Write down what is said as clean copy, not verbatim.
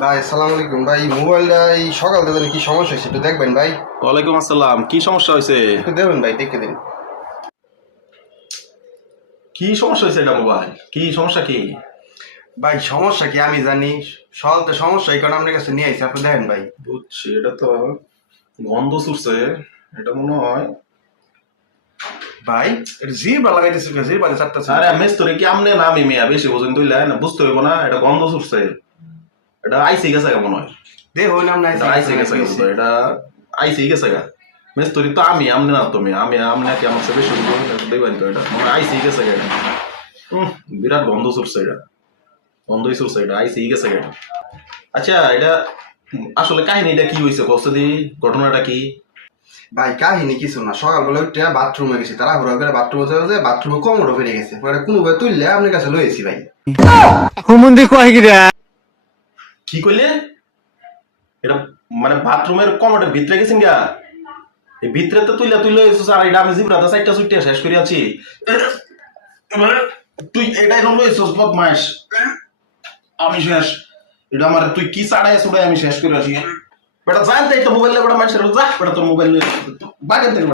ভাই আসসালামু আলাইকুম ভাই, মোবাইলটা এই সকাল থেকে জানি কি সমস্যা হয়েছে একটু দেখবেন ভাই। ওয়ালাইকুম আসসালাম। কি সমস্যা হয়েছে? একটু দেবেন ভাই, দেখে দিন। কি সমস্যা হয়েছে? এটা মোবাইল কি সমস্যা কি? ভাই সমস্যা কি আমি জানি, সকাল তো সমস্যা এই কারণে আপনার কাছে নিয়ে আইছি, আপনি দেখেন ভাই। বুঝছি, এটা তো গন্ধ ছুটছে। এটা মনে হয় ভাই এটা জিরবা লাগাইতেছে, জিরবাতে চারটাছে। আরে মেস্তরে কি আমনে না আমি মেয়া বেশি ওজন তুইলা না বুঝতে হইব না, এটা গন্ধ ছুটছে। এটা আইসি গেছে গা মনে হয়। দে হইলাম না এটা আইসি গেছে গা বুঝতো, এটা আইসি গেছে গা। মেস্তরি তো আমি আমনে না তুমি, আমি আমনে কি আমার সাথে বেশি ওজন দেবেন তো, এটা মনে হয় আইসি গেছে গা এটা। বিরাট গন্ধ ছুটছে, এটা গন্ধই ছুটছে, এটা আইসি গেছে গা এটা। আচ্ছা এটা আসলে কাহিনীটা কি হয়েছে কষ্ট দি, ঘটনাটা কি? ভাই কাহিনী কিছু না, সকালবেলা উঠে বাথরুমে গেছি, তারা হুড়া করে বাথরুমে চলে যায়, বাথরুমে কোমরও ফেলে গেছে, পরে কোনো ভাই তুললে আপনার কাছে লয়েছি ভাই। হুমুন্দি কয় গিরা কি কইলে? এটা মানে বাথরুমের কমোডের ভিতরে গেছেন গা? এই ভিতরে তো তুইলা তুইলা এসেছিস, আর এটা আমি জিব্রাটা চারটা চুইটা শেষ করে আছি। তুই এটাই নলো এসেছিস বদমাইশ। আমি শেষ। এটা আমার তুই কি চাড়াই চুড়াই আমি শেষ করে আছি। বেটা জানতেই তো মোবাইল বেটা মানুষের যা বেটা তোর মোবাইল বাগান থেকে